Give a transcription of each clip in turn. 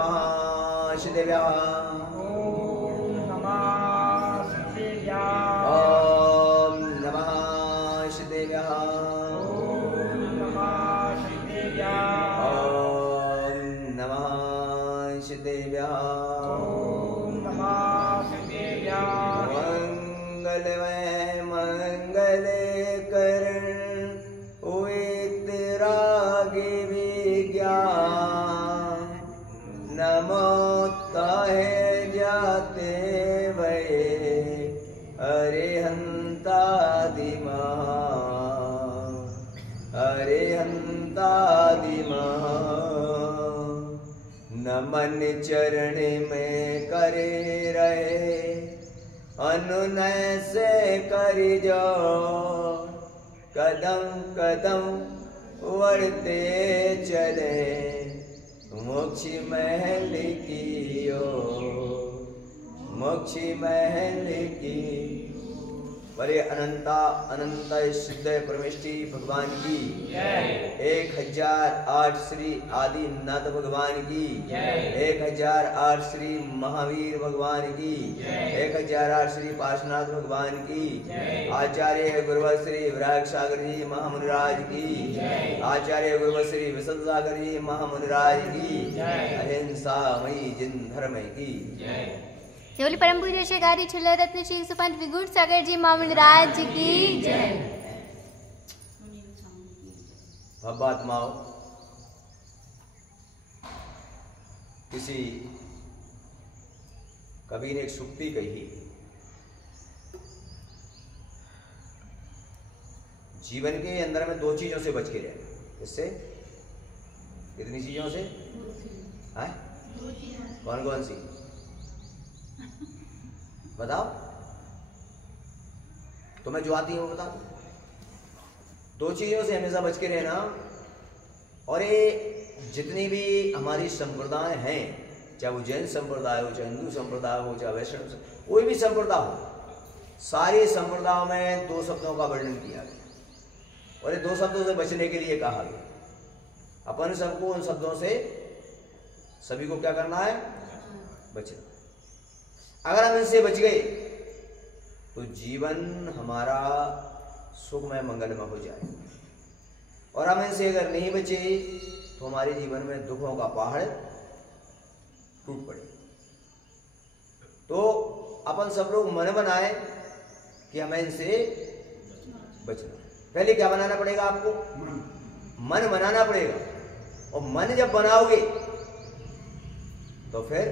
महाशिदेव्याः ॐ नमः शिवाय। ॐ नमः शिदेव्याः ॐ नमः शिवाय। ॐ नमः शिदेव्याः ॐ नमः शिवाय। मंगलमय मंगले करण वितरागी विज्ञान नमो ताहे जाते वये अरिहंतादिमा अरिहंतादिमा नमन चरण में करे रहे अनुनय से करी जो कदम कदम बढ़ते चले मोक्ष महल की ओर मोक्ष महल की। बड़े अनंता अनंत सिद्ध परमेष्टि भगवान की 1008 श्री आदिनाथ भगवान की 1008 श्री महावीर भगवान की 1008 श्री पार्श्वनाथ भगवान की आचार्य गुरुवर श्री विराग सागर जी महामुनिराज की आचार्य गुरुवर श्री विशद सागर जी महामुनिराज की अहिंसा मई जिन धर्म की। केवल परम पूज्य श्री गादी छिल्लर रत्न श्री सुपंत विगुट सागर जी महामुनिराज की जय। भवात्माओं, किसी कवि ने एक सूक्ति कही, जीवन के अंदर में दो चीजों से बच के रहना। इससे कितनी चीजों से? कौन कौन सी बताओ? तुम्हें जो आती है वो बता दो। दो चीजों से हमेशा बच के रहना। और ये जितनी भी हमारी संप्रदाय हैं, चाहे वो जैन संप्रदाय हो, चाहे हिंदू संप्रदाय हो, चाहे वैष्णव, कोई भी संप्रदाय हो, सारे संप्रदायों में दो शब्दों का वर्णन किया गया और ये दो शब्दों से बचने के लिए कहा गया। अपन सबको उन शब्दों से सभी को क्या करना है? बचना। अगर हम इनसे बच गए तो जीवन हमारा सुखमय मंगलमय हो जाए, और हम इनसे अगर नहीं बचे तो हमारे जीवन में दुखों का पहाड़ टूट पड़े। तो अपन सब लोग मन बनाए कि हमें इनसे बचना। पहले क्या बनाना पड़ेगा आपको? मन बनाना पड़ेगा। और मन जब बनाओगे तो फिर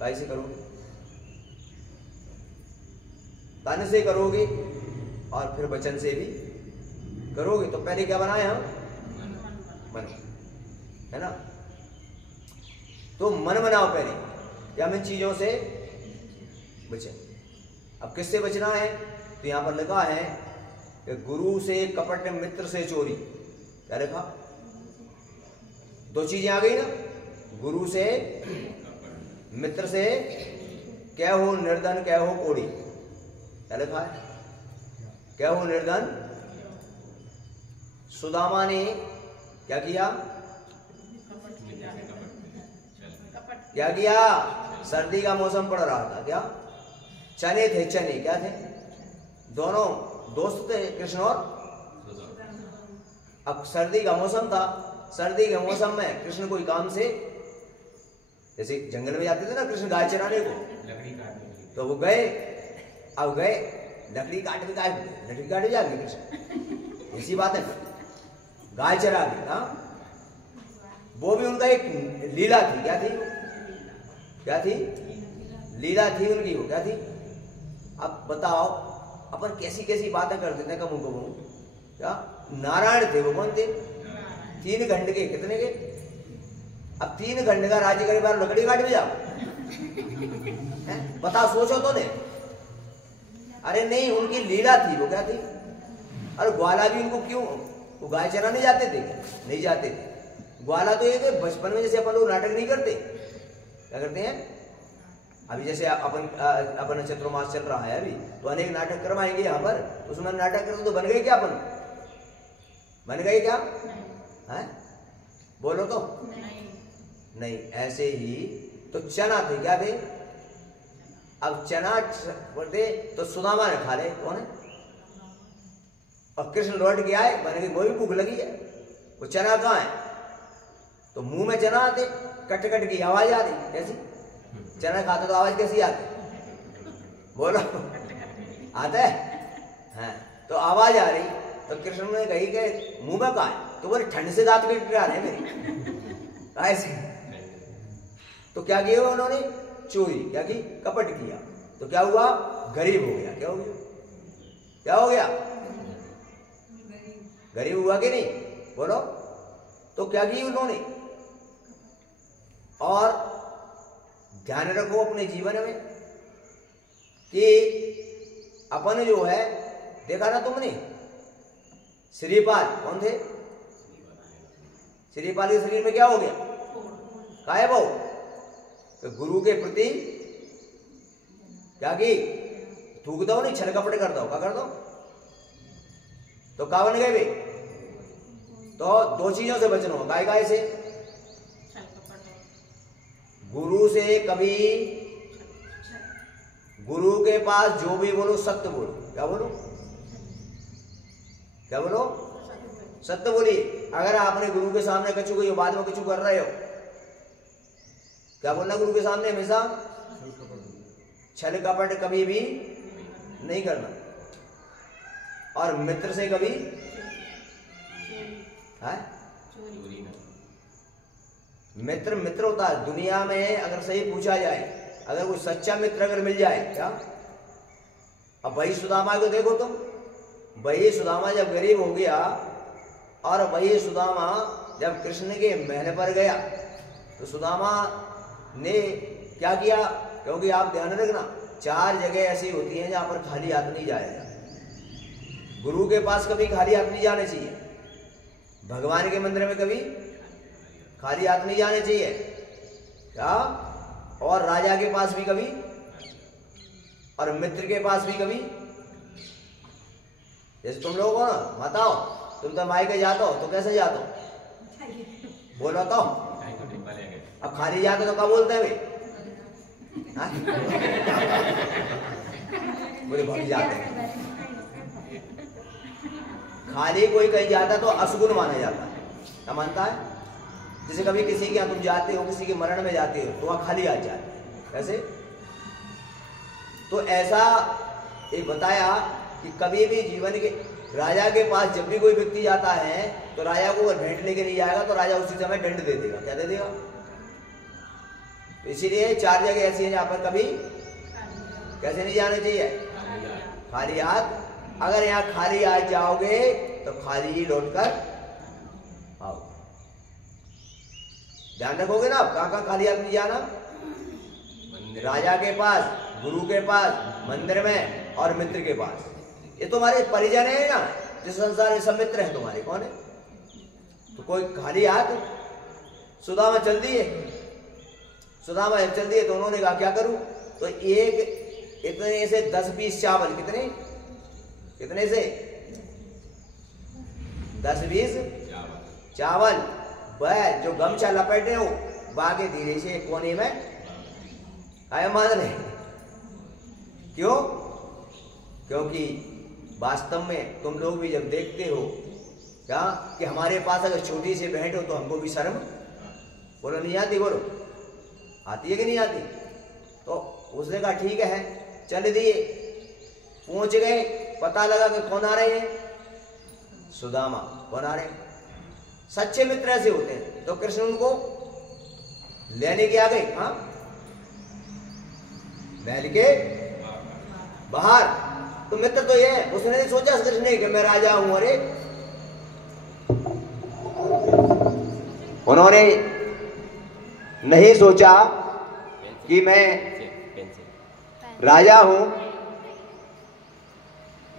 कैसे करोगे? तन से करोगे और फिर वचन से भी करोगे। तो पहले क्या बनाए हम? मन, है ना? तो मन बनाओ पहले कि हम इन चीजों से बचें। अब किससे बचना है? तो यहां पर लिखा है कि गुरु से कपट, मित्र से चोरी। क्या लिखा? दो चीजें आ गई ना, गुरु से, मित्र से, क्या हो निर्धन, क्या हो कोड़ी। क्या लिखा है? क्या हो निर्धन। सुदामा ने क्या किया? क्या किया? सर्दी का मौसम पड़ रहा था, क्या चने थे, चने क्या थे? दोनों दोस्त थे, कृष्ण और। अब सर्दी का मौसम था, सर्दी के मौसम में कृष्ण कोई काम से, जैसे जंगल में जाते थे ना कृष्ण गाय चराने को, तो वो गए। अब गए, लकड़ी काट के जाएंगे कृष्ण, ऐसी बात है। गाय चरा ली, वो भी उनका एक लीला थी। क्या थी? क्या थी? लीला थी उनकी। वो क्या थी? अब बताओ, अपन कैसी कैसी बातें कर देते हैं कबू कबू। क्या नारायण थे? वो कौन थे? 3 घंटे के, कितने के? अब 3 घंटे का राज्य करी बार लकड़ी काट भी जाओ। बताओ, सोचो तो नहीं। अरे नहीं, उनकी लीला थी। वो क्या थी? अरे ग्वाला भी उनको क्यों, वो गाय चराने जाते थे? नहीं जाते थे। ग्वाला तो ये कि बचपन में जैसे अपन लोग नाटक नहीं करते, क्या करते हैं? अभी जैसे अपन चतुर्मास चल रहा है अभी, तो अनेक नाटक करवाएंगे यहाँ पर, उसमें नाटक करते तो बन गए क्या? अपन बन गए क्या? हैं? बोलो तो। नहीं, ऐसे ही तो चना थे, क्या थे? अब चना बोलते तो सुदामा ने खा ले, कौन है? और कृष्ण लौट के आए, मैंने कहा वो भी भूख लगी है, वो चना कहाँ है? तो मुंह में चना आते, कट कट की आवाज आ रही, कैसी? चना खाते तो आवाज कैसी आती? बोलो, आता है? हाँ, तो आवाज आ रही, तो कृष्ण ने कही कि मुंह में कहा है? तो बोले ठंड से दांत कट रहे हैं मेरे, ऐसे। तो क्या किया उन्होंने? चोरी, क्या की? कपट किया। तो क्या हुआ? गरीब हो गया। क्या हो गया? क्या हो गया? गरीब हुआ कि नहीं? बोलो। तो क्या की उन्होंने? और ध्यान रखो अपने जीवन में कि अपन जो है, देखा ना तुमने, श्रीपाल कौन थे? श्रीपाल के शरीर में क्या हो गया? गायब हो। तो गुरु के प्रति क्या की? थूक दो, नहीं छल कपट कर दो। क्या कर दो? तो क्या बन गए वे? तो दो चीजों से बचना हो। गाय गाय से, गुरु से कभी, गुरु के पास जो भी बोलो सत्य बोलो। क्या बोलो? क्या बोलो? सत्य बोलिए। अगर आपने गुरु के सामने कछु को, बाद में कछु कर रहे हो, क्या बोलना गुरु के सामने? हमेशा छल कपट कभी भी नहीं करना। और मित्र से कभी है? मित्र मित्र होता है दुनिया में। अगर सही पूछा जाए, अगर कोई सच्चा मित्र अगर मिल जाए, क्या? अब वही सुदामा को देखो तुम। वही सुदामा जब गरीब हो गया और वही सुदामा जब कृष्ण के महल पर गया, तो सुदामा ने क्या किया? क्योंकि आप ध्यान रखना, 4 जगह ऐसी होती हैं जहां पर खाली हाथ नहीं जाया जाता। गुरु के पास कभी खाली हाथ नहीं जाने चाहिए, भगवान के मंदिर में कभी खाली हाथ नहीं जाने चाहिए, क्या? और राजा के पास भी कभी, और मित्र के पास भी कभी। जैसे तुम लोग हो ना, बताओ, तुम तो मायके जाते हो, तो कैसे जाते हो? बोलो तो। अब खाली जाते तो क्या बोलते हैं वे? बोले भाग जाते हैं। खाली कोई कहीं जाता तो अशुगुण माना जाता है। क्या मानता है? जैसे कभी किसी के यहाँ तुम जाते हो, किसी के मरण में जाते हो, तो वहां खाली हाथ जाते हैं। कैसे? तो ऐसा एक बताया कि कभी भी जीवन के राजा के पास जब भी कोई व्यक्ति जाता है, तो राजा को अगर भेंट लेके नहीं जाएगा तो राजा उसी समय दंड दे देगा। क्या दे देगा? तो इसीलिए 4 जगह ऐसी है जहां पर कभी कैसे नहीं जाना चाहिए? खाली हाथ। अगर यहाँ खाली हाथ जाओगे तो खाली ही लौट कर आओ। ध्यान रखोगे ना, कहां कहां खाली हाथ नहीं जाना? राजा के पास, गुरु के पास, मंदिर में और मित्र के पास। ये तुम्हारे परिजन है ना, जिस संसार ये सब मित्र है तुम्हारे। कौन है? तो कोई खाली हाथ सुदामा चल दिए। सुदामा जब चल दिए तो उन्होंने कहा क्या करूं? तो एक इतने से 10 पीस चावल, कितने कितने से 10 पीस चावल, वह जो गमछा लपेटे हो बागे धीरे से कोने में आया मान रहे। क्यों? क्योंकि वास्तव में तुम लोग भी जब देखते हो क्या कि हमारे पास अगर छोटी सी भेंट हो तो हमको भी शर्म बोलो नहीं आती? बोलो आती है कि नहीं आती? तो उसने कहा ठीक है, चल दिए। पहुंच गए, पता लगा कि कौन आ रहे हैं? सुदामा। कौन आ रहे हैं? सच्चे मित्र ऐसे होते हैं। तो कृष्ण उनको लेने के आ गए। हाँ, महल के बाहर। तो मित्र तो ये है, उसने नहीं सोचा कृष्ण ने कि मैं राजा हूं। अरे उन्होंने नहीं सोचा कि मैं राजा हूं।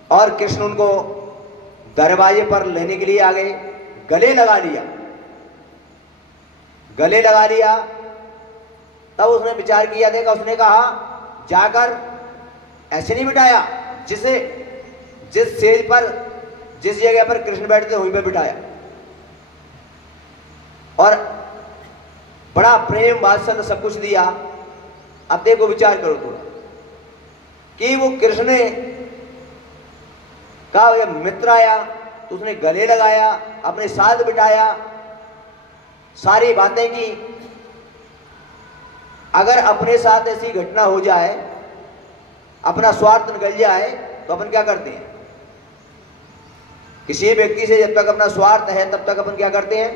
और कृष्ण उनको दरवाजे पर लेने के लिए आ गए। गले लगा लिया, गले लगा लिया। तब उसने विचार किया, देखा, उसने कहा जाकर ऐसे नहीं बिठाया, जिसे जिस सेज पर, जिस जगह पर कृष्ण बैठते वहीं पर बिठाया। और बड़ा प्रेम वात्सल्य सब कुछ दिया। अब देखो विचार करो थोड़ा कि वो कृष्ण ने का मित्र आया तो उसने गले लगाया, अपने साथ बिठाया, सारी बातें की। अगर अपने साथ ऐसी घटना हो जाए, अपना स्वार्थ निकल जाए तो अपन क्या करते हैं? किसी व्यक्ति से जब तक अपना स्वार्थ है तब तक अपन क्या करते हैं,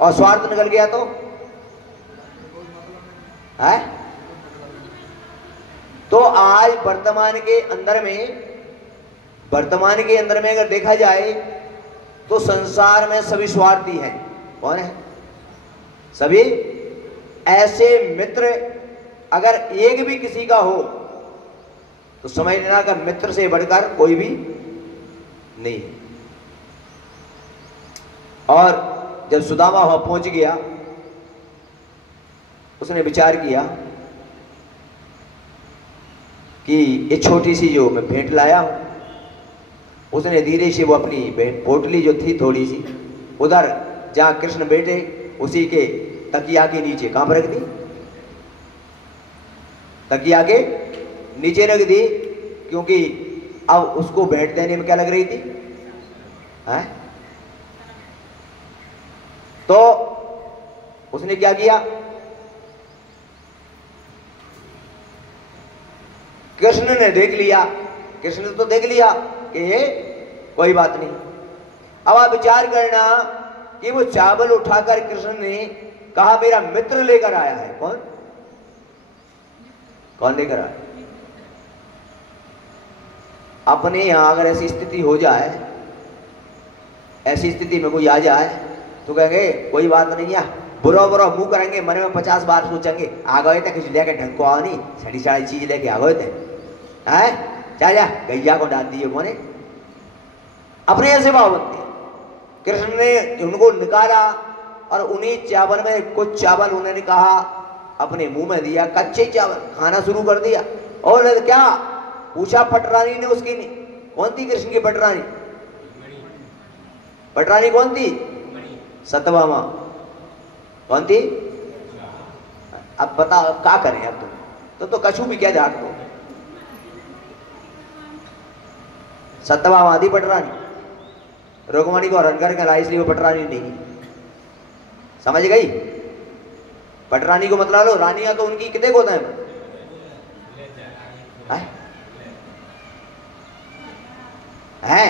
और स्वार्थ निकल गया तो है? तो आज वर्तमान के अंदर में अगर देखा जाए तो संसार में सभी स्वार्थी हैं। कौन है? सभी ऐसे मित्र अगर एक भी किसी का हो तो समझ लेना कि मित्र से बढ़कर कोई भी नहीं है। और जब सुदामा वहां पहुंच गया, उसने विचार किया कि ये छोटी सी जो मैं भेंट लाया हूं, उसने धीरे से वो अपनी पोटली जो थी थोड़ी सी उधर जहां कृष्ण बैठे उसी के तकिया के नीचे कहां पर रख दी? तकिया के नीचे रख दी, क्योंकि अब उसको भेंट देने में क्या लग रही थी? है? तो उसने क्या किया? कृष्ण ने देख लिया, कृष्ण ने तो देख लिया कि ये कोई बात नहीं। अब आप विचार करना कि वो चावल उठाकर कृष्ण ने कहा मेरा मित्र लेकर आया है। कौन? कौन लेकर आया? अपने यहां अगर ऐसी स्थिति हो जाए, ऐसी स्थिति में कोई आ जाए तो कहेंगे कोई बात नहीं है, बुरा बुरा मुंह करेंगे, मन में 50 बार सोचेंगे आ गए थे कुछ लेके ढंग को आओ नहीं, सड़ी साड़ी चीज लेके आ गए थे, है जा गैया को डाल दिए कोने। अपने ऐसे भाव बनते। कृष्ण ने उनको निकाला और उन्हीं चावल में कुछ चावल उन्होंने कहा अपने मुंह में दिया, कच्चे चावल खाना शुरू कर दिया। और क्या पूछा पटरानी ने उसकी? नहीं कौन थी कृष्ण की पटरानी? पटरानी कौन थी? सत्यभामा। कौन थी? अब बता क्या करें अब तुम तो कछु भी क्या झाड़ दो। सत्यभामा थी पटरानी। रुक्मणी को हरण करके लाई इसलिए वो पटरानी नहीं। समझ गई? पटरानी को मतलब लो, रानियां तो उनकी कितने को हैं?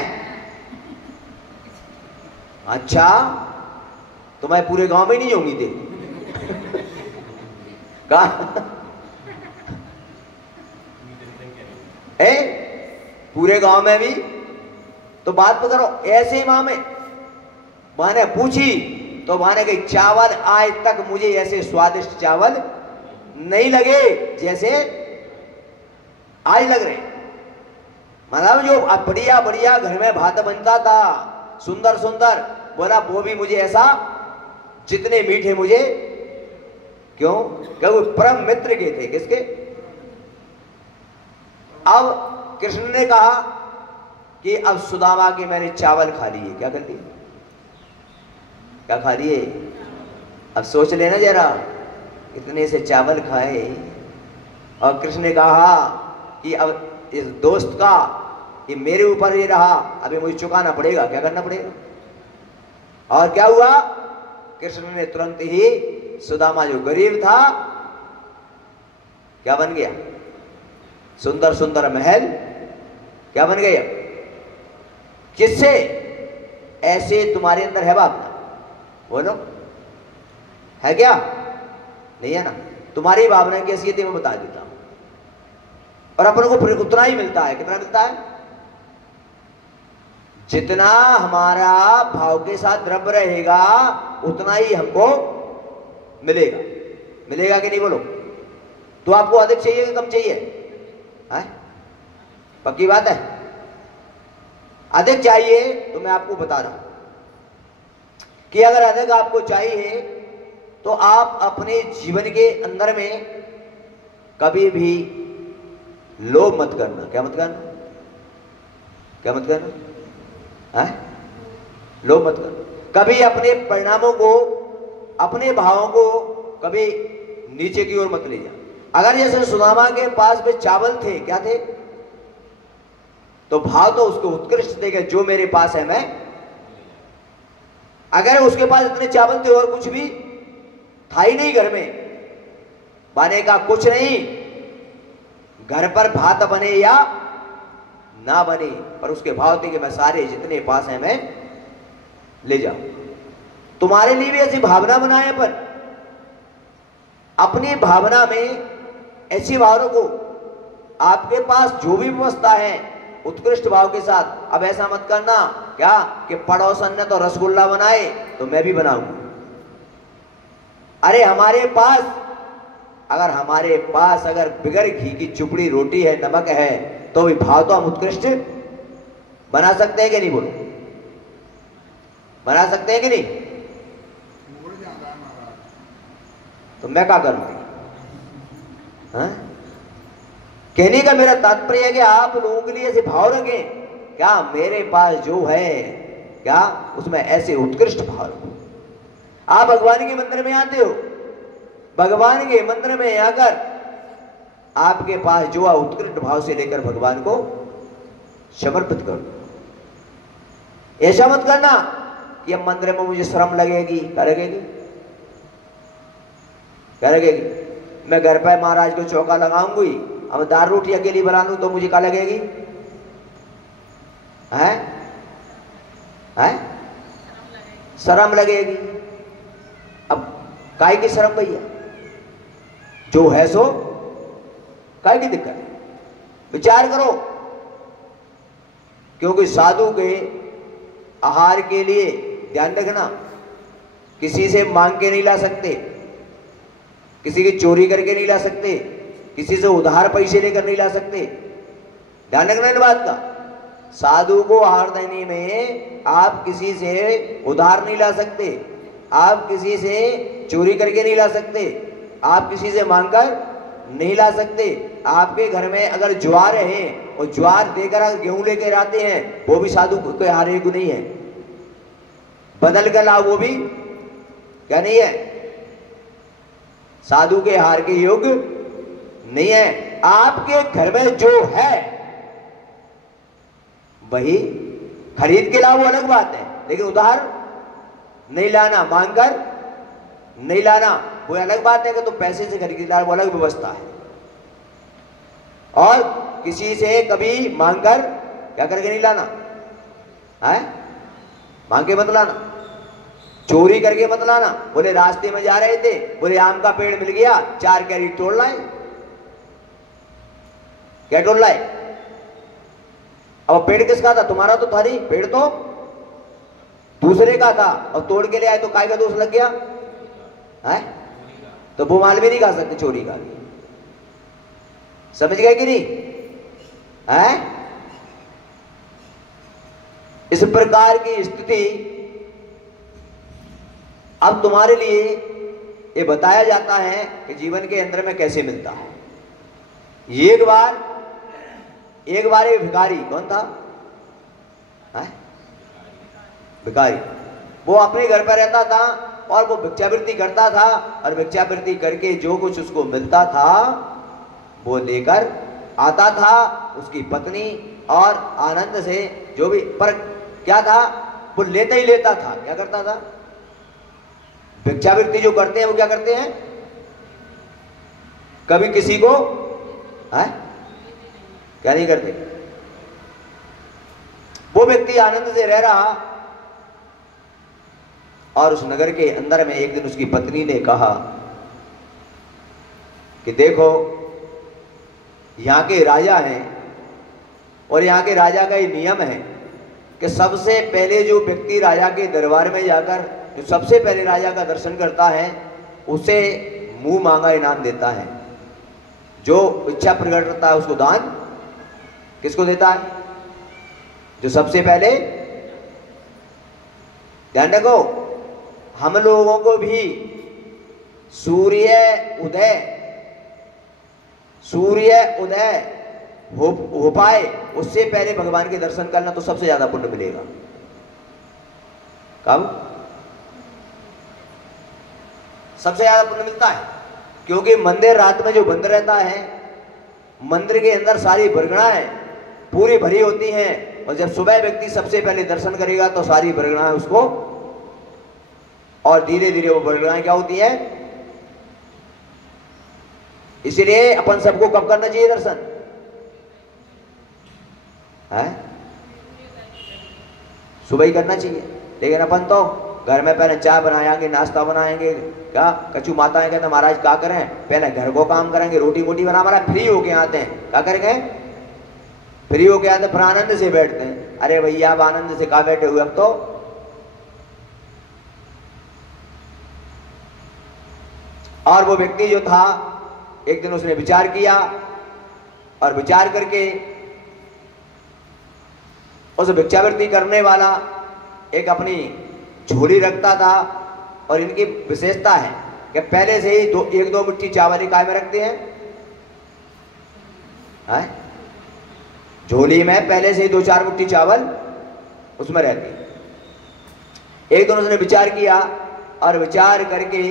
अच्छा तो मैं पूरे गांव में नहीं जाऊंगी थे पूरे गांव में भी तो बात तो करो। ऐसे मां में मैंने पूछी तो माने कि चावल आज तक मुझे ऐसे स्वादिष्ट चावल नहीं लगे जैसे आज लग रहे। मतलब जो बढ़िया बढ़िया घर में भात बनता था, सुंदर सुंदर, बोला वो भी मुझे ऐसा जितने मीठे मुझे। क्यों? क्योंकि परम मित्र के थे। किसके? अब कृष्ण ने कहा कि अब सुदामा के मैंने चावल खा लिए। क्या कर लिए? क्या खा लिए? अब सोच लेना जरा, इतने से चावल खाए। और कृष्ण ने कहा कि अब इस दोस्त का ये मेरे ऊपर ये रहा, अभी मुझे चुकाना पड़ेगा। क्या करना पड़ेगा? और क्या हुआ? कृष्ण ने तुरंत ही सुदामा जो गरीब था क्या बन गया? सुंदर सुंदर महल क्या बन गया? किससे? ऐसे तुम्हारे अंदर है बाप? बोलो, है क्या? नहीं है ना? तुम्हारी भावना की हैसियत मैं बता देता हूं। और अपन को फिर उतना ही मिलता है। कितना मिलता है? जितना हमारा भाव के साथ द्रव्य रहेगा उतना ही हमको मिलेगा। मिलेगा कि नहीं? बोलो। तो आपको अधिक चाहिए कि कम चाहिए? है? पक्की बात है? अधिक चाहिए तो मैं आपको बता रहा हूं कि अगर अधिक आपको चाहिए तो आप अपने जीवन के अंदर में कभी भी लोभ मत करना। क्या मत करना? क्या मत करना? है? लोभ मत करना। कभी अपने परिणामों को अपने भावों को कभी नीचे की ओर मत ले जा। अगर जैसे सुदामा के पास में चावल थे, क्या थे, तो भाव तो उसको उत्कृष्ट थे कि जो मेरे पास है मैं, अगर उसके पास इतने चावल थे और कुछ भी था ही नहीं घर में, बने का कुछ नहीं, घर पर भात बने या ना बने, पर उसके भाव थे कि मैं सारे जितने पास हैं मैं ले जाऊं। तुम्हारे लिए भी ऐसी भावना बनाए, पर अपनी भावना में ऐसी भावना को, आपके पास जो भी व्यवस्था है उत्कृष्ट भाव के साथ। अब ऐसा मत करना क्या कि पड़ोसन ने तो रसगुल्ला बनाए तो मैं भी बनाऊंगा। अरे हमारे पास अगर बिगर घी की चुपड़ी रोटी है, नमक है, तो भी भाव तो हम उत्कृष्ट बना सकते हैं कि नहीं? बोलो, बना सकते हैं कि नहीं? तो मैं क्या करूं? कहने का मेरा तात्पर्य है कि आप लोगों के लिए ऐसे भाव रखें, क्या मेरे पास जो है क्या उसमें ऐसे उत्कृष्ट भाव रखो। आप भगवान के मंदिर में आते हो, भगवान के मंदिर में आकर आपके पास जो है उत्कृष्ट भाव से लेकर भगवान को समर्पित करो। ऐसा मत करना कि अब मंदिर में मुझे श्रम लगेगी, क्या लगेगी, क्या लगेगी? मैं घर पर महाराज को चौका लगाऊंगी, अब दाल रोटी अकेली बना लूं तो मुझे क्या लगेगी? शर्म लगेगी। अब काय की शर्म भैया, जो है सो काय की दिक्कत है? विचार करो, क्योंकि साधु के आहार के लिए ध्यान रखना, किसी से मांग के नहीं ला सकते, किसी की चोरी करके नहीं ला सकते, किसी से उधार पैसे लेकर नहीं ला सकते। ध्यान रखना इस बात का। साधु को आहार देने में आप किसी से उधार नहीं ला सकते, आप किसी से चोरी करके नहीं ला सकते, आप किसी से मांगकर नहीं ला सकते। आपके घर में अगर ज्वार है और ज्वार देकर अगर गेहूं लेकर आते हैं, वो भी साधु के आहार योग्य नहीं है। बदल कर लाओ, वो भी क्या नहीं है, साधु के आहार के योग्य नहीं है। आपके घर में जो है वही खरीद के लाओ, वो अलग बात है, लेकिन उधार नहीं लाना, मांगकर नहीं लाना, वो अलग बात है कि तो पैसे से खरीद ला, वो अलग व्यवस्था है। और किसी से कभी मांगकर क्या करके नहीं लाना है, मांग के मत लाना, चोरी करके मत लाना। बोले रास्ते में जा रहे थे, बोले आम का पेड़ मिल गया, 4 कैरी तोड़ लाए, क्या तोड़ लाए? अब पेड़ किसका था? तुम्हारा तो था नहीं, पेड़ तो दूसरे का था, और तोड़ के ले आए तो काय का दोष लग गया है? तो वो माल भी नहीं खा सकते चोरी का भी। समझ गए कि नहीं है? इस प्रकार की स्थिति अब तुम्हारे लिए ये बताया जाता है कि जीवन के अंदर में कैसे मिलता है। एक बार एक भिखारी, कौन था? भिखारी, वो अपने घर पर रहता था और वो भिक्षावृत्ति करता था, और भिक्षावृत्ति करके जो कुछ उसको मिलता था वो लेकर आता था। उसकी पत्नी और आनंद से जो भी, पर क्या था, वो लेता ही लेता था। क्या करता था? भिक्षावृत्ति जो करते हैं वो क्या करते हैं, कभी किसी को क्या नहीं करते। वो व्यक्ति आनंद से रह रहा, और उस नगर के अंदर में एक दिन उसकी पत्नी ने कहा कि देखो, यहाँ के राजा हैं, और यहाँ के राजा का ये नियम है कि सबसे पहले जो व्यक्ति राजा के दरबार में जाकर जो सबसे पहले राजा का दर्शन करता है, उसे मुंह मांगा इनाम देता है। जो इच्छा प्रकट करता है उसको दान किसको देता है? जो सबसे पहले। ध्यान रखो, हम लोगों को भी सूर्य उदय हो पाए उससे पहले भगवान के दर्शन करना तो सबसे ज्यादा पुण्य मिलेगा। कब? सबसे ज्यादा पुण्य मिलता है, क्योंकि मंदिर रात में जो बंद रहता है, मंदिर के अंदर सारी बरगणाएं पूरी भरी होती हैं, और जब सुबह व्यक्ति सबसे पहले दर्शन करेगा तो सारी बरगणाएं उसको, और धीरे धीरे वो बरगणाएं क्या होती हैं। इसीलिए अपन सबको कब करना चाहिए दर्शन है? सुबह ही करना चाहिए। लेकिन अपन तो घर में पहले चाय बनाएंगे, नाश्ता बनाएंगे, क्या कचू माताएं कहते महाराज क्या करें, पहले घर को काम करेंगे, रोटी मोटी बना, हमारा फ्री होके आते हैं, क्या करेंगे, फ्री होके आते फिर आनंद से बैठते हैं। अरे भैया आप आनंद से कहा बैठे हुए, अब तो और वो व्यक्ति जो था, एक दिन उसने विचार किया, और विचार करके उस भिक्षावृत्ति करने वाला एक अपनी झोली रखता था। और इनकी विशेषता है कि पहले से ही एक दो मुट्ठी चावल ही काय में रखते हैं, झोली में पहले से ही 2-4 मुट्ठी चावल उसमें रहती है। एक दिन उसने विचार किया, और विचार करके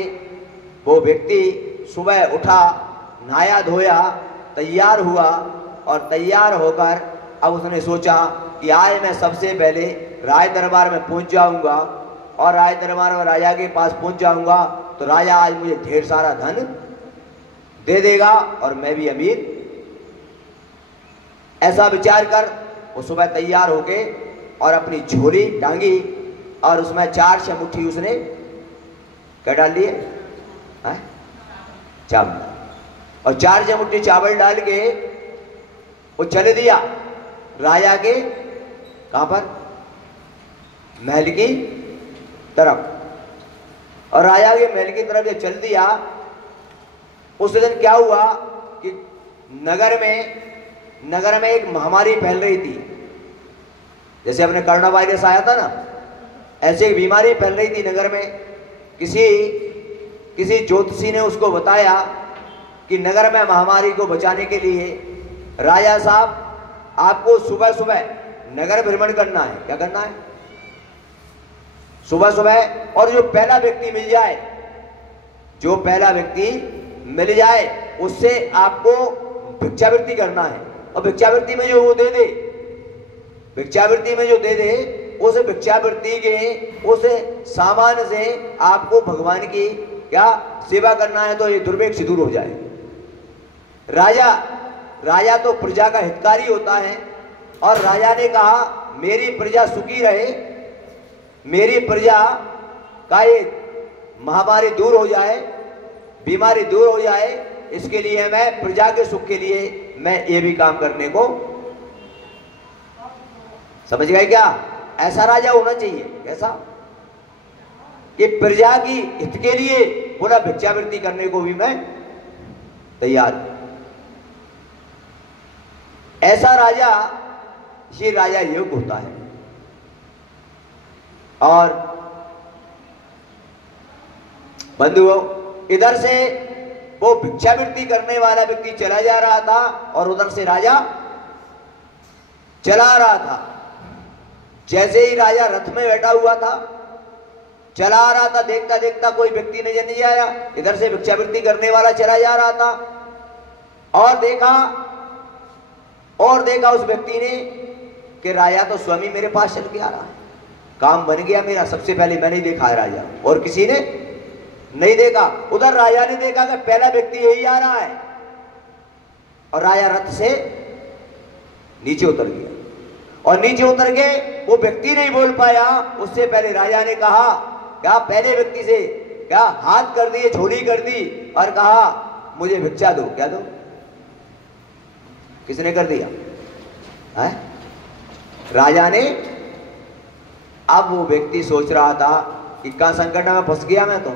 वो व्यक्ति सुबह उठा, नहाया धोया, तैयार हुआ, और तैयार होकर अब उसने सोचा कि आज मैं सबसे पहले राय दरबार में पहुंच जाऊंगा, और राय दरबार में राजा के पास पहुंच जाऊंगा तो राजा आज मुझे ढेर सारा धन दे देगा और मैं भी अमीर। ऐसा विचार कर वो सुबह तैयार होके और अपनी झोली टांगी, और उसमें 4-6 मुट्ठी उसने क्या डाल दिए, चावल, और 4-6 मुट्ठी चावल डाल के वो चले दिया राजा के कहां पर, महल की तरफ। और राजा के महल की तरफ जब चल दिया, उस दिन क्या हुआ कि नगर में एक महामारी फैल रही थी। जैसे अपने कोरोना वायरस आया था ना, ऐसे एक बीमारी फैल रही थी नगर में। किसी ज्योतिषी ने उसको बताया कि नगर में महामारी को बचाने के लिए राजा साहब आपको सुबह सुबह नगर भ्रमण करना है। क्या करना है? सुबह सुबह, और जो पहला व्यक्ति मिल जाए उससे आपको भिक्षावृत्ति करना है। और भिक्षावृत्ति में जो वो दे दे, उस भिक्षावृत्ति के उस सामान से आपको भगवान की क्या सेवा करना है, तो ये दुर्भिक्ष से दूर हो जाए। राजा तो प्रजा का हितकारी होता है, और राजा ने कहा मेरी प्रजा सुखी रहे, मेरी प्रजा का ये महामारी दूर हो जाए, बीमारी दूर हो जाए, इसके लिए मैं प्रजा के सुख के लिए मैं ये भी काम करने को, समझ गए क्या? ऐसा राजा होना चाहिए। ऐसा कि प्रजा की हित के लिए पुनः भिक्षावृत्ति करने को भी मैं तैयार हूं। ऐसा राजा, ये राजा योग होता है। और बंधुओं, इधर से वो भिक्षावृत्ति करने वाला व्यक्ति चला जा रहा था, और उधर से राजा चला रहा था। जैसे ही राजा रथ में बैठा हुआ था, चला आ रहा था, देखता देखता कोई व्यक्ति नजर नहीं आया, इधर से भिक्षावृत्ति करने वाला चला जा रहा था, और देखा उस व्यक्ति ने कि राजा तो स्वामी मेरे पास चल के आ रहा है, काम बन गया मेरा, सबसे पहले मैंने देखा है राजा, और किसी ने नहीं देखा। उधर राजा ने देखा कि पहला व्यक्ति यही आ रहा है, और राजा रथ से नीचे उतर गया, और नीचे उतर के वो व्यक्ति नहीं बोल पाया, उससे पहले राजा ने कहा क्या, पहले व्यक्ति से क्या हाथ कर दिए, झोली कर दी, और कहा मुझे भिक्षा दो। क्या दो? किसने कर दिया है? राजा ने। अब वो व्यक्ति सोच रहा था कि कहां संकट में फंस गया मैं, तो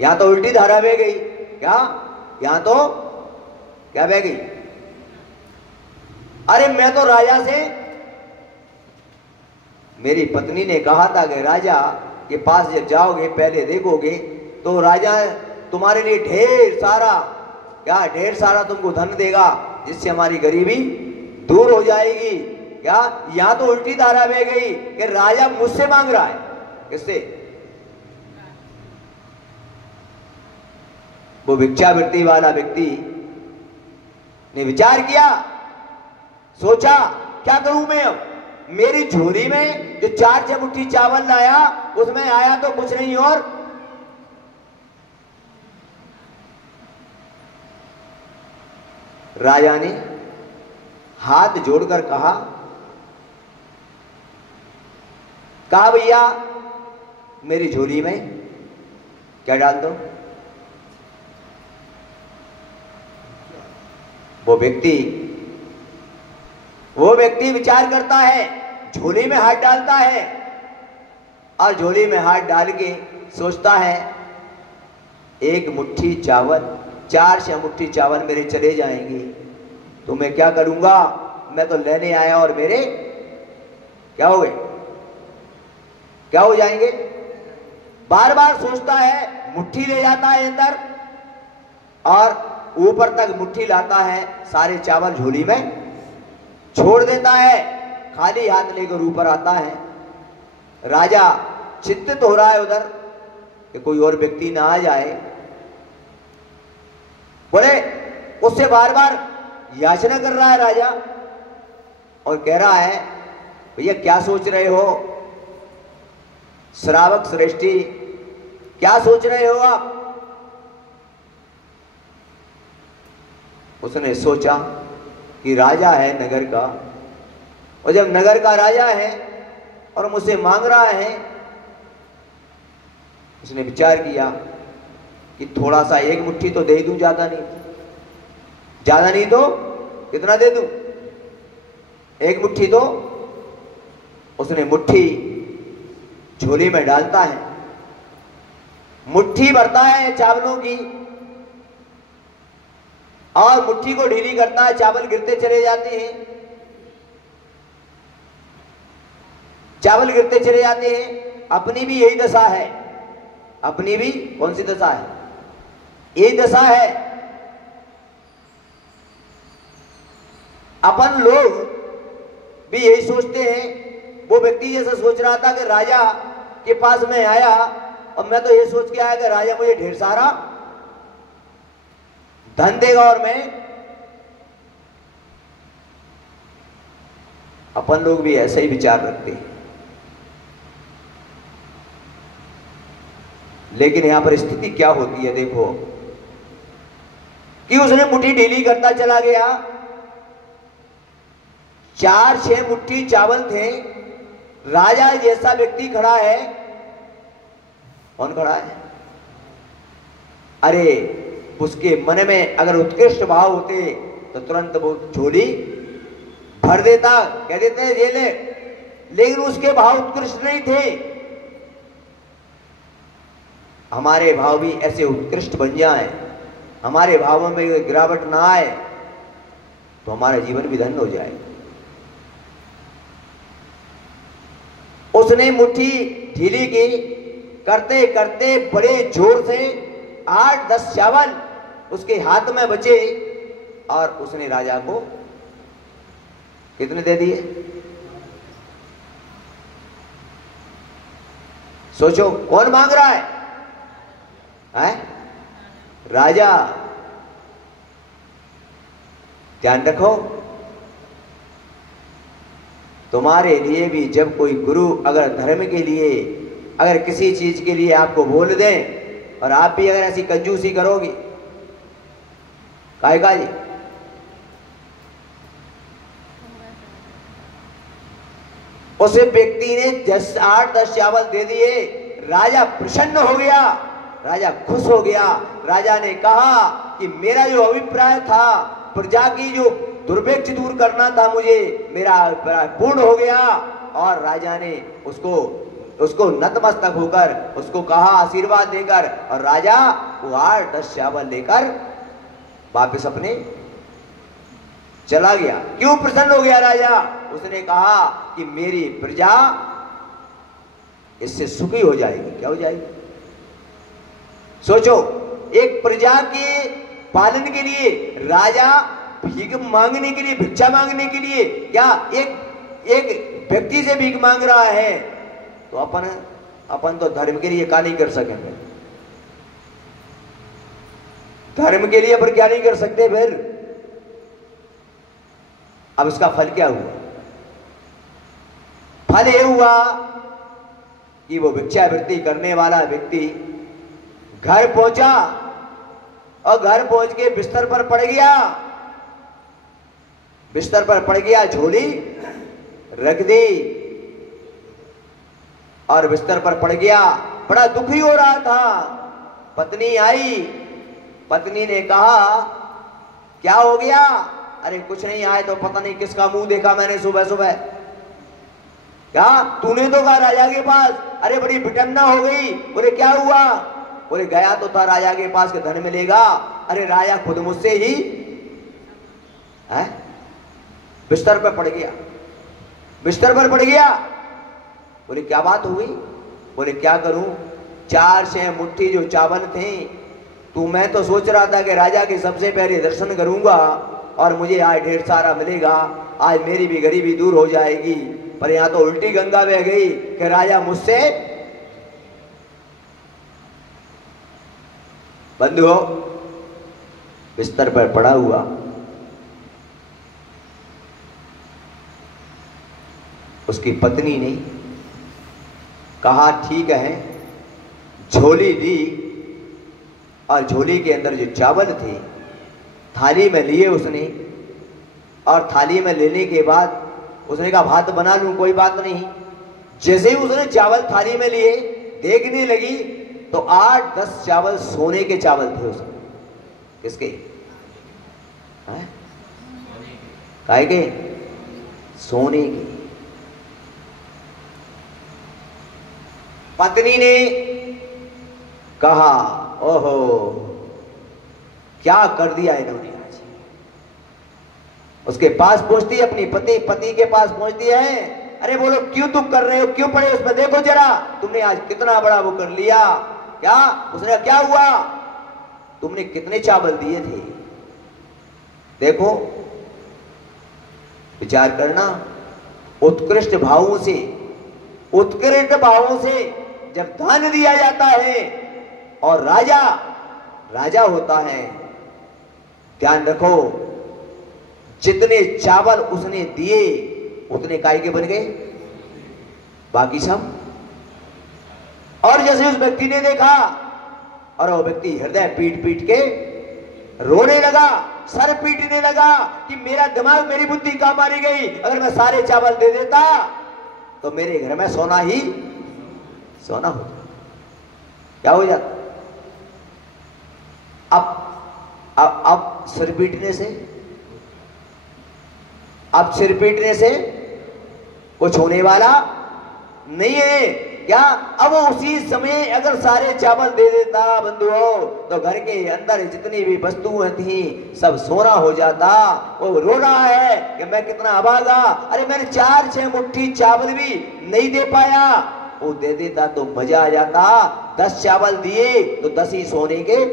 यहां तो उल्टी धारा बह गई, क्या यहां तो क्या बह गई? अरे मैं तो राजा से, मेरी पत्नी ने कहा था कि राजा के पास जब जाओगे पहले देखोगे तो राजा तुम्हारे लिए ढेर सारा तुमको धन देगा, जिससे हमारी गरीबी दूर हो जाएगी। क्या यहां तो उल्टी धारा बह गई कि राजा मुझसे मांग रहा है। किससे? वो भिक्षावृत्ति वाला व्यक्ति ने विचार किया, सोचा क्या करूं मैं अब, मेरी झोली में जो 4-6 मुट्ठी चावल लाया उसमें आया तो कुछ नहीं। और राजा ने हाथ जोड़कर कहा भैया मेरी झोली में क्या डाल दो। वो व्यक्ति विचार करता है, झोली में हाथ डालता है और झोली में हाथ डाल के सोचता है एक मुट्ठी चावल, 4-6 मुट्ठी चावल मेरे चले जाएंगे तो मैं क्या करूंगा, मैं तो लेने आया और मेरे क्या हो गए, क्या हो जाएंगे। बार बार सोचता है, मुट्ठी ले जाता है अंदर और ऊपर तक मुट्ठी लाता है, सारे चावल झोली में छोड़ देता है, खाली हाथ लेकर ऊपर आता है। राजा चिंतित हो रहा है उधर कि कोई और व्यक्ति ना आ जाए। बोले उससे बार बार याचना कर रहा है राजा और कह रहा है भैया क्या सोच रहे हो, श्रावक श्रेष्ठी क्या सोच रहे हो आप। उसने सोचा कि राजा है नगर का, और जब नगर का राजा है और मुझसे मांग रहा है, उसने विचार किया कि थोड़ा सा एक मुट्ठी तो दे दूं, ज्यादा नहीं तो कितना दे दूं, एक मुट्ठी। तो उसने मुट्ठी झोली में डालता है, मुट्ठी भरता है चावलों की और मुट्ठी को ढीली करता है, चावल गिरते चले जाते हैं, चावल गिरते चले जाते हैं। अपनी भी यही दशा है, अपनी भी कौन सी दशा है, यही दशा है। अपन लोग भी यही सोचते हैं। वो व्यक्ति जैसा सोच रहा था कि राजा के पास में आया और मैं तो ये सोच के आया कि राजा मुझे ढेर सारा धन देगा और मैं, अपन लोग भी ऐसा ही विचार रखते हैं। लेकिन यहां पर स्थिति क्या होती है देखो कि उसने मुट्ठी ढीली करता चला गया, 4-6 मुट्ठी चावल थे। राजा जैसा व्यक्ति खड़ा है, कौन खड़ा है, अरे उसके मन में अगर उत्कृष्ट भाव होते तो तुरंत वो झोली भर देता, कह देते हैं ये ले, लेकिन उसके भाव उत्कृष्ट नहीं थे। हमारे भाव भी ऐसे उत्कृष्ट बन जाएं, हमारे भावों में गिरावट ना आए तो हमारा जीवन भी धन्य हो जाए। उसने मुट्ठी ढीली की, करते करते बड़े जोर से 8-10 चावल उसके हाथ में बचे और उसने राजा को कितने दे दिए, सोचो कौन मांग रहा है? राजा। ध्यान रखो, तुम्हारे लिए भी जब कोई गुरु अगर धर्म के लिए, अगर किसी चीज के लिए आपको बोल दे और आप भी अगर ऐसी कंजूसी करोगे, काहे का जी, उस व्यक्ति ने 8-10 चावल दे दिए, राजा प्रसन्न हो गया, राजा खुश हो गया। राजा ने कहा कि मेरा जो अभिप्राय था, प्रजा की जो दुर्भिक्ष दूर करना था, मुझे मेरा अभिप्राय पूर्ण हो गया। और राजा ने उसको नतमस्तक होकर उसको कहा, आशीर्वाद देकर, और राजा वो 8-10 चावल लेकर वापस अपने चला गया। क्यों प्रसन्न हो गया राजा? उसने कहा कि मेरी प्रजा इससे सुखी हो जाएगी। क्या हो जाएगी? सोचो, एक प्रजा के पालन के लिए राजा भीख मांगने के लिए, भिक्षा मांगने के लिए, क्या एक व्यक्ति से भीख मांग रहा है, तो अपन तो धर्म के लिए क्या नहीं कर सकेंगे। धर्म के लिए अपन क्या नहीं कर सकते फिर? अब इसका फल क्या हुआ? फल ये हुआ कि वो भिक्षावृत्ति करने वाला व्यक्ति घर पहुंचा और घर पहुंच के बिस्तर पर पड़ गया। बिस्तर पर पड़ गया, झोली रख दी और बिस्तर पर पड़ गया। बड़ा दुखी हो रहा था। पत्नी आई, पत्नी ने कहा क्या हो गया? अरे कुछ नहीं, आए तो पता नहीं किसका मुंह देखा मैंने सुबह सुबह। क्या तूने तो कहा राजा के पास? अरे बड़ी विटन्ना हो गई। बोले क्या हुआ? बोले गया तो था राजा के पास के धन मिलेगा। अरे राजा खुद मुझसे ही है? बिस्तर पर पड़ गया, बिस्तर पर पड़ गया। बोले क्या बात हो गई? बोले क्या करूं, 4-6 मुट्ठी जो चावल थे, तो मैं तो सोच रहा था कि राजा के सबसे पहले दर्शन करूंगा और मुझे आज ढेर सारा मिलेगा, आज मेरी भी गरीबी दूर हो जाएगी। पर यहां तो उल्टी गंगा बह गई कि राजा मुझसे बंधु हो बिस्तर पर पड़ा हुआ। उसकी पत्नी ने कहा ठीक है, झोली दी और झोली के अंदर जो चावल थे थाली में लिए उसने, और थाली में लेने के बाद उसने कहा भात बना लूं, कोई बात नहीं। जैसे ही उसने चावल थाली में लिए, देखने लगी तो 8-10 चावल सोने के चावल थे उसमें। किसके? काहे के? सोने के। पत्नी ने कहा ओहो क्या कर दिया इन्होंने आज। उसके पास पहुंचती है, अपनी पति के पास पहुंचती है। अरे बोलो क्यों तुम कर रहे हो, क्यों पड़े उसमें, देखो जरा तुमने आज कितना बड़ा वो कर लिया। क्या? उसने क्या हुआ? तुमने कितने चावल दिए थे? देखो विचार करना, उत्कृष्ट भावों से जब दान दिया जाता है और राजा होता है, ध्यान रखो जितने चावल उसने दिए उतने काय के बन गए, बाकी सब। और जैसे उस व्यक्ति ने देखा और वो व्यक्ति हृदय पीट पीट के रोने लगा, सर पीटने लगा कि मेरा दिमाग, मेरी बुद्धि कहां मारी गई। अगर मैं सारे चावल दे देता तो मेरे घर में सोना हो जाता। क्या हो जाता? अब सिर पीटने से कुछ होने वाला नहीं है। क्या अब उसी समय अगर सारे चावल दे देता बंधुओं, तो घर के अंदर जितनी भी वस्तुएं थी सब सोना हो जाता। वो रो रहा है कि मैं कितना अभागा, अरे मैंने 4-6 मुट्ठी चावल भी नहीं दे पाया। वो दे देता तो मजा आ जाता। 10 चावल दिए तो 10 ही सोने के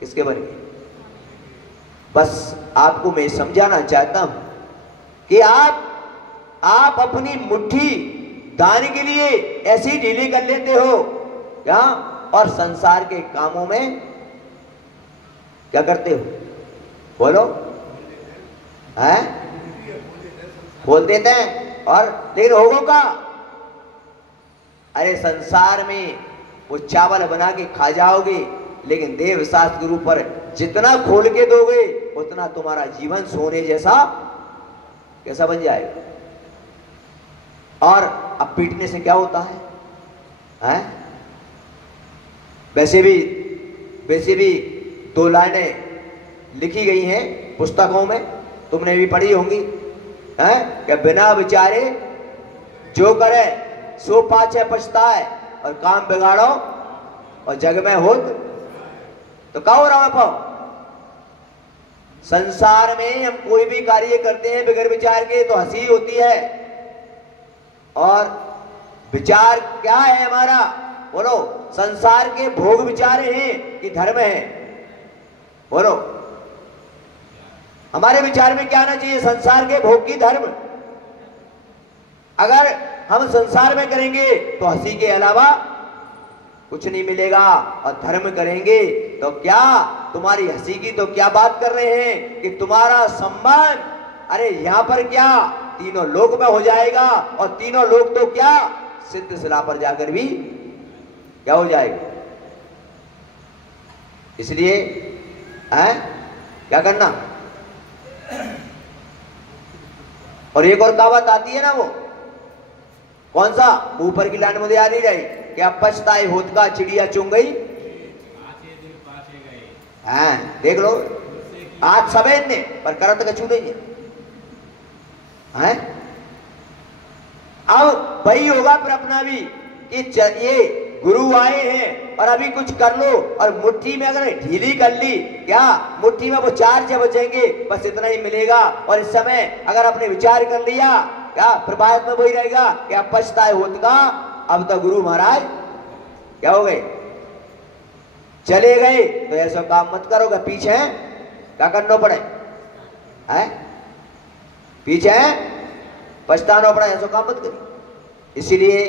किसके बन गए। बस आपको मैं समझाना चाहता हूं कि आप अपनी मुट्ठी दान के लिए ऐसी ढीली कर लेते हो क्या, और संसार के कामों में क्या करते हो? बोलो है? बोल देते हैं। और लेकिन होगा का? अरे संसार में वो चावल बना के खा जाओगे, लेकिन देव शास्त्र के ऊपर जितना खोल के दोगे उतना तुम्हारा जीवन सोने जैसा कैसा बन जाएगा। और अब पीटने से क्या होता है, हैं? वैसे भी 2 लाइनें लिखी गई हैं पुस्तकों में, तुमने भी पढ़ी होंगी, हैं? कि बिना विचारे जो करे सो पाछे पछताए, और काम बिगाड़ो और जग में होत तो क्या हो रहा है पाओ। संसार में हम कोई भी कार्य करते हैं बगैर विचार के तो हंसी होती है। और विचार क्या है हमारा? बोलो, संसार के भोग विचार हैं कि धर्म है? बोलो, हमारे विचार में क्या आना चाहिए? संसार के भोग की धर्म। अगर हम संसार में करेंगे तो हंसी के अलावा कुछ नहीं मिलेगा, और धर्म करेंगे तो क्या तुम्हारी हंसी की तो क्या बात कर रहे हैं कि तुम्हारा सम्मान अरे यहां पर क्या तीनों लोक में हो जाएगा, और तीनों लोक तो क्या सिद्ध शिला पर जाकर भी क्या हो जाएगा। इसलिए क्या करना। और एक और कहावत आती है ना, वो कौन सा, ऊपर की लाइन मुझे आ नहीं रही, क्या पछताए होत का चिड़िया चुंग गई। देख लो आज सवेद ने पर करत का छू नहीं है। अब वही होगा फिर अपना भी कि ये गुरु आए हैं और अभी कुछ कर लो, और मुट्ठी में अगर ढीली कर ली, क्या मुट्ठी में वो 4 जब बचेंगे बस इतना ही मिलेगा। और इस समय अगर आपने विचार कर लिया क्या फिर बाद में वही रहेगा क्या पछताए होता। अब तो गुरु महाराज क्या हो गए, चले गए, तो ऐसा काम मत करोगे, पीछे क्या करना पड़े है, पीछे पछताना पड़े, ऐसा काम मत करिए। इसीलिए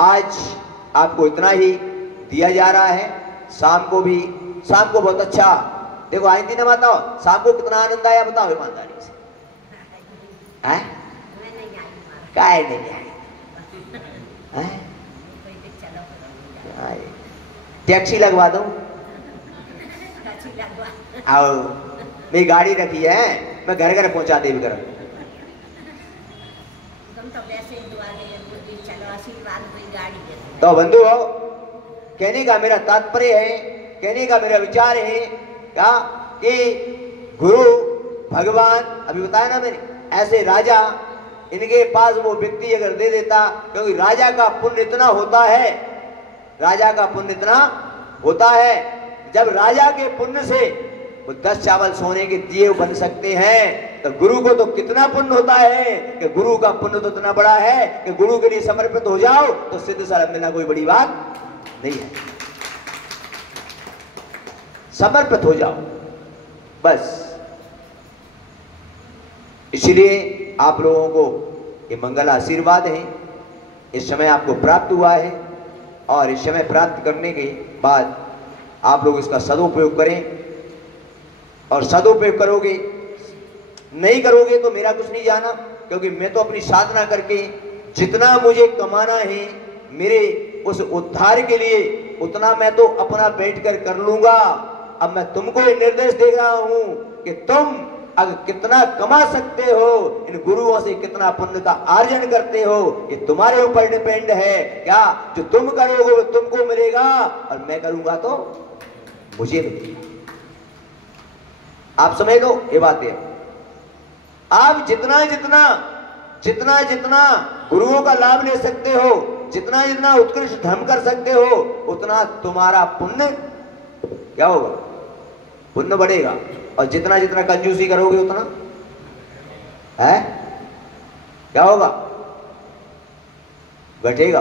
आज आपको इतना ही दिया जा रहा है। शाम को बहुत अच्छा देखो आई थी ना, बताओ शाम को कितना आनंद आया, बताओ ईमानदारी से। काय नहीं आए, टैक्सी लगवा दो, आओ मेरी गाड़ी रखी है, मैं घर घर पहुंचा दे भी कर। तो बंधु कहने का मेरा तात्पर्य है, कहने का मेरा विचार है क्या कि गुरु भगवान अभी बताया ना मैंने, ऐसे राजा इनके पास वो व्यक्ति अगर दे देता, क्योंकि राजा का पुण्य इतना होता है, राजा का पुण्य इतना होता है, जब राजा के पुण्य से वो 10 चावल सोने के दिए बन सकते हैं, तो गुरु को तो कितना पुण्य होता है कि गुरु का पुण्य तो इतना बड़ा है कि गुरु के लिए समर्पित हो जाओ तो सिद्ध साल मिलना कोई बड़ी बात नहीं है। समर्पित हो जाओ बस। इसलिए आप लोगों को ये मंगल आशीर्वाद है, इस समय आपको प्राप्त हुआ है, और इस समय प्राप्त करने के बाद आप लोग इसका सदुपयोग करें, और सदुपयोग करोगे, नहीं करोगे तो मेरा कुछ नहीं जाना, क्योंकि मैं तो अपनी साधना करके जितना मुझे कमाना है मेरे उस उद्धार के लिए उतना मैं तो अपना बैठकर कर लूंगा। अब मैं तुमको ये निर्देश दे रहा हूं कि तुम अगर कितना कमा सकते हो, इन गुरुओं से कितना पुण्य का अर्जन करते हो, ये तुम्हारे ऊपर डिपेंड है। क्या जो तुम करोगे वो तुमको मिलेगा, और मैं करूंगा तो मुझे मिलेगा। आप समझ लो ये बात है। आप जितना जितना जितना जितना गुरुओं का लाभ ले सकते हो, जितना जितना उत्कृष्ट धर्म कर सकते हो, उतना तुम्हारा पुण्य क्या होगा, पुण्य बढ़ेगा। और जितना जितना कंजूसी करोगे उतना है क्या होगा, घटेगा।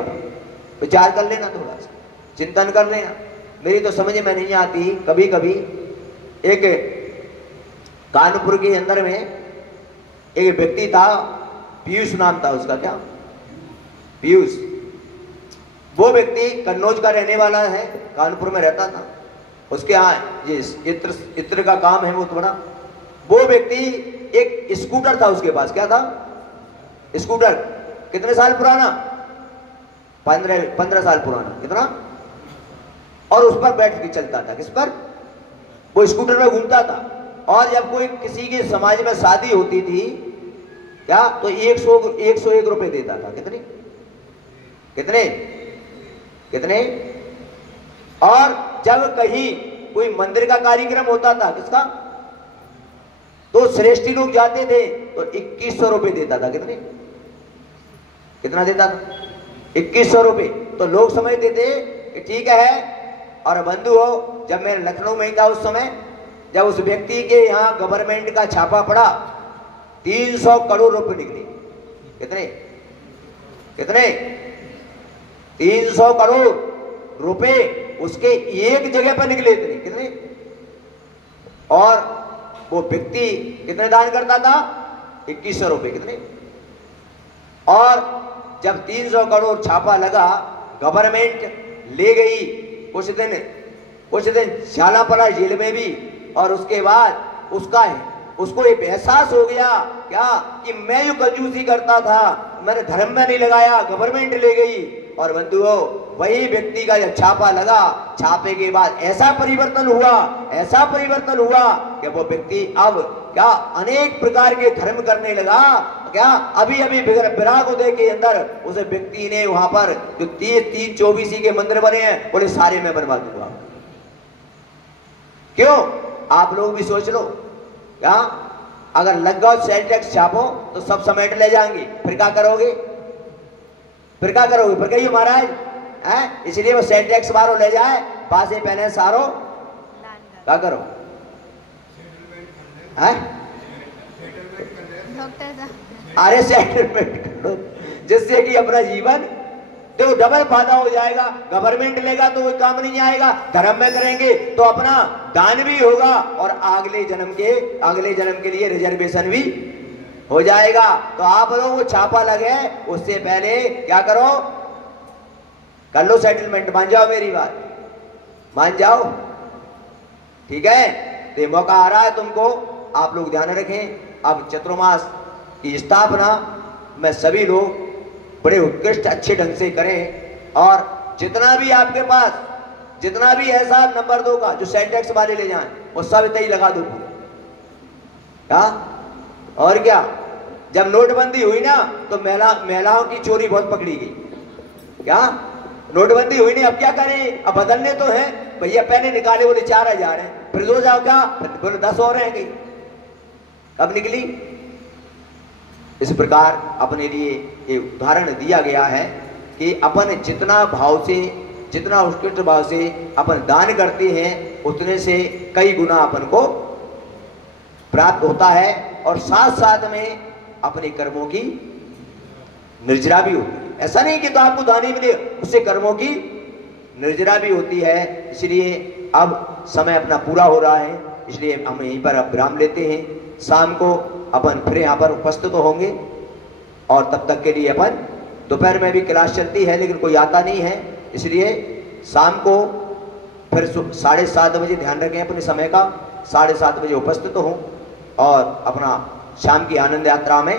विचार कर लेना, थोड़ा सा चिंतन कर लेना। मेरी तो समझ में नहीं आती, कभी कभी एक कानपुर के अंदर में एक व्यक्ति था, पीयूष नाम था उसका, क्या पीयूष, वो व्यक्ति कन्नौज का रहने वाला है, कानपुर में रहता था। उसके यहाँ ये इत्र का काम है वो तो बड़ा। वो व्यक्ति एक स्कूटर था उसके पास, क्या था, स्कूटर, कितने साल पुराना, 15 साल पुराना, कितना, और उस पर बैठ के चलता था। किस पर, वो स्कूटर में घूमता था। और जब कोई किसी के समाज में शादी होती थी क्या, तो 101 रुपए देता था। कितने कितने कितने। और जब कहीं कोई मंदिर का कार्यक्रम होता था, किसका, तो श्रेष्ठी लोग जाते थे तो 2100 रुपए देता था। कितने, कितना देता था, 2100 रुपए। तो लोग समझते थे कि ठीक है। और बंधु हो, जब मैं लखनऊ में ही था उस समय, जब उस व्यक्ति के यहाँ गवर्नमेंट का छापा पड़ा, 300 करोड़ रुपए निकले। कितने कितने, 300 करोड़ रुपए उसके एक जगह पर निकले। इतने कितने। और वो व्यक्ति कितने दान करता था, 2100 रुपए। कितने। और जब 300 करोड़ छापा लगा, गवर्नमेंट ले गई, कुछ दिन कुछ दिन झाला पड़ा जेल में भी, और उसके बाद उसको एक एहसास हो गया क्या कि मैं जो कंजूसी करता था, मैंने धर्म में नहीं लगाया, गवर्नमेंट ले गई। और बंधुओं, वही व्यक्ति का जब छापा लगा, छापे के बाद ऐसा परिवर्तन हुआ कि वो व्यक्ति अब क्या अनेक प्रकार के धर्म करने लगा। क्या अभी विराग उदय के अंदर उस व्यक्ति ने वहां पर जो 324 के मंदिर बने हैं, बोले सारे मैं बनवा दूंगा। क्यों? आप लोग भी सोच लो, क्या अगर लगा सेल टैक्स छापो तो सब समेट ले जाएंगे, फिर क्या करोगे? फिर कहिए महाराज है, इसलिए वो सेल टैक्स मारो ले जाए, पासे पहने सारो क्या करो है? अरे सेटलमेंट करो, जिससे कि अपना जीवन देखो डबल फायदा हो जाएगा। गवर्नमेंट लेगा तो कोई काम नहीं आएगा, धर्म में करेंगे तो अपना दान भी होगा और अगले जन्म के लिए रिजर्वेशन भी हो जाएगा। तो आप लोग वो छापा लगे उससे पहले क्या करो, कर लो सेटलमेंट, मान जाओ मेरी बात, मान जाओ, ठीक है? तो मौका आ रहा है तुमको, आप लोग ध्यान रखें। अब चतुर्मास की स्थापना में सभी लोग बड़े उत्कृष्ट अच्छे ढंग से करें, और जितना भी आपके पास जितना भी ऐसा नंबर 2 का जो सेल टैक्स वाले ले जाएं, वो सब इतना ही लगा दो क्या? और क्या, जब नोटबंदी हुई ना तो महिलाओं की चोरी बहुत पकड़ी गई। क्या नोटबंदी हुई नहीं, अब क्या करें, अब बदलने तो है भैया, पहले निकाले बोले 4000 है, फिर 2 जाओ क्या बोले 10 और रह गई, कब निकली? इस प्रकार अपने लिए एक उदाहरण दिया गया है कि अपन जितना उत्कृष्ट भाव से अपन दान करते हैं, उतने से कई गुना अपन को प्राप्त होता है, और साथ साथ में अपने कर्मों की निर्जरा भी होती है। ऐसा नहीं कि तो आपको दान ही मिले, उससे कर्मों की निर्जरा भी होती है। इसलिए अब समय अपना पूरा हो रहा है, इसलिए हम यहीं पर अब विराम लेते हैं। शाम को अपन फिर यहाँ पर उपस्थित होंगे, और तब तक के लिए अपन दोपहर में भी क्लास चलती है लेकिन कोई आता नहीं है, इसलिए शाम को फिर 7:30 बजे, ध्यान रखें अपने समय का, 7:30 बजे उपस्थित हों और अपना शाम की आनंद यात्रा में